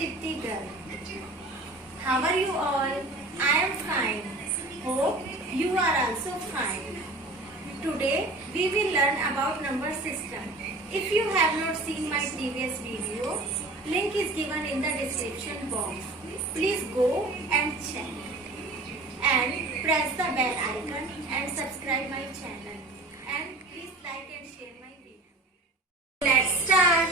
Dipti Garg. How are you all? I am fine. Hope you are also fine. Today we will learn about number system. If you have not seen my previous video, link is given in the description box. Please go and check. And press the bell icon and subscribe my channel. And please like and share my video. Let's start.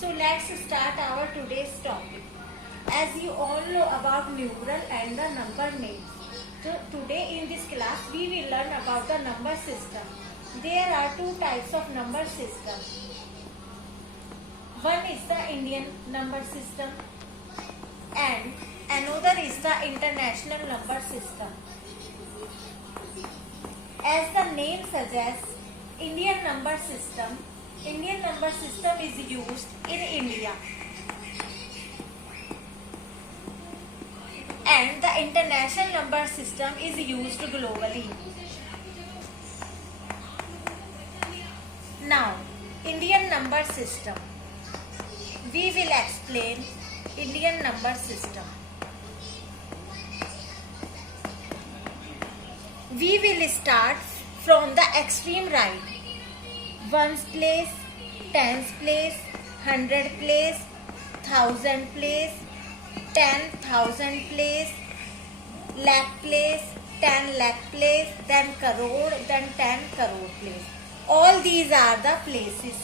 So let's start our today's topic. As you all know about numeral and the number names. So today in this class we will learn about the number system. There are two types of number system. One is the Indian number system and another is the international number system. As the name suggests, Indian number system is used in India. And the international number system is used globally. Now, Indian number system. We will explain Indian number system. We will start from the extreme right. Ones place, tens place, hundred place, thousand place, 10,000 place, lakh place, 10 lakh place, then crore, then 10 crore place. All these are the places.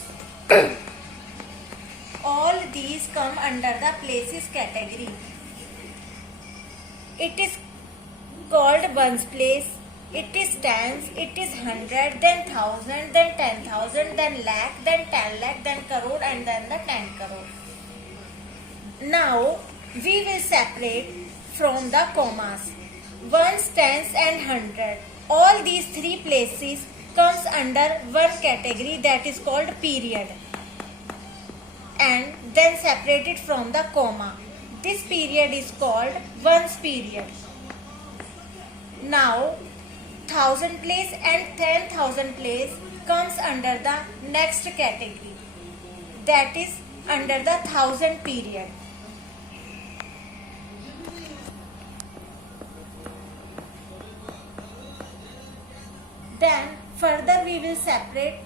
All these come under the places category. It is called ones place. It is tens, it is hundred, then thousand, then 10,000, then lakh, then 10 lakh, then crore, and then the 10 crore. Now we will separate from the commas. Ones, tens, and hundred. All these three places comes under one category, that is called period, and then separated from the comma. This period is called ones period. Now 1000 place and 10,000 place comes under the next category, that is under the thousand period. Then further we will separate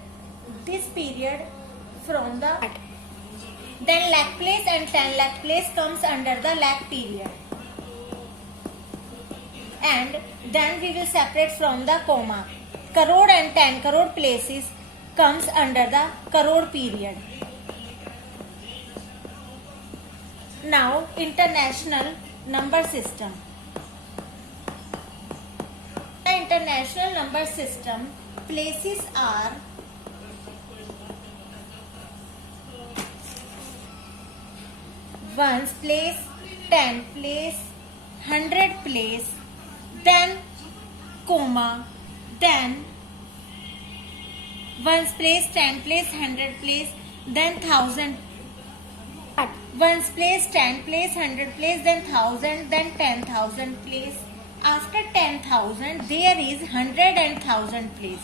this period from the. Then lakh place and 10 lakh place comes under the lakh period. And then we will separate from the comma. Crore and 10 crore places comes under the crore period. Now international number system. The international number system places are ones place, 10 place, 100 place, then comma, then ones place, 10 place, 100 place, then thousand. Ones place, 10 place, 100 place, then thousand, then 10,000 place. After 10,000 there is 100 and 1000 place.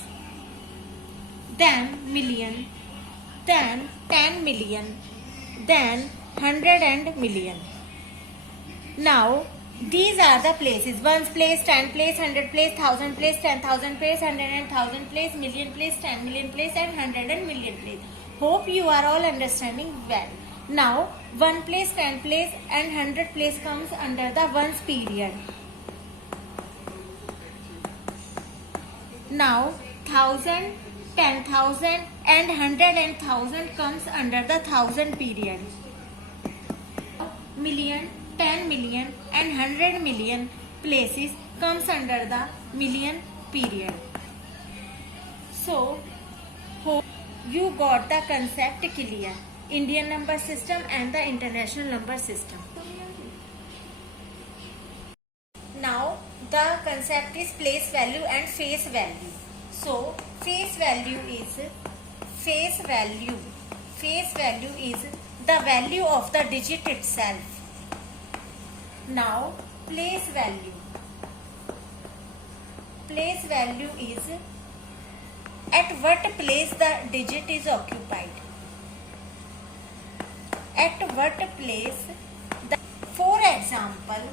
Then million, then 10 million, then 100 and million. Now these are the places: ones place, 10 place, 100 place, 1000 place, 10,000 place, 100 and 1000 place, million place, 10 million place, and 100 and million place. Hope you are all understanding well. Now 1 place, 10 place, and 100 place comes under the ones period. Now 1000, 10,000, and 100 and 1000 comes under the thousand period. Million, 10 million, and 100 million places comes under the million period. So, hope you got the concept clear. Indian number system and the international number system. Now, the concept is place value and face value. So, face value is the value of the digit itself. Now, place value is at what place the digit is occupied. at what place the, for example,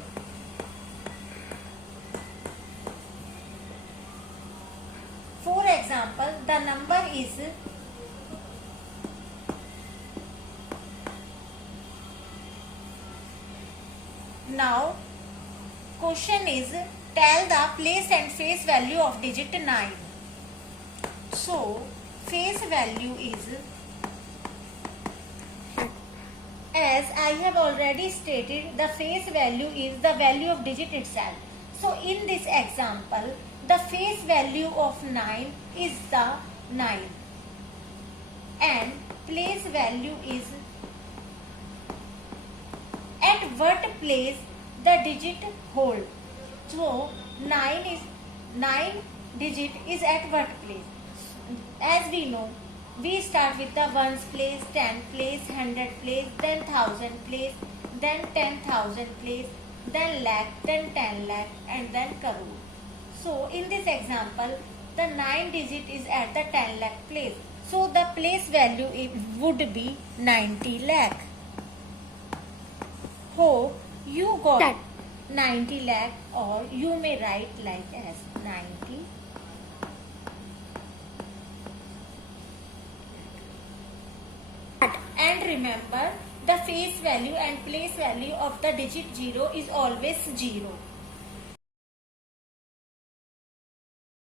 the number is now question is tell the place and face value of digit 9. So face value is, as I have already stated, the face value is the value of digit itself. So in this example, the face value of 9 is the 9 and place value is at what place the digit hold. So 9 digit is at what place? As we know, we start with the ones place, 10 place, 100 place, then 1000 place, then 10,000 place, then lakh, then 10 lakh, and then crore. So in this example, the 9 digit is at the 10 lakh place. So the place value would be 90 lakh. Hope you got 90 lakh, or you may write like as 90. And remember, the face value and place value of the digit 0 is always 0.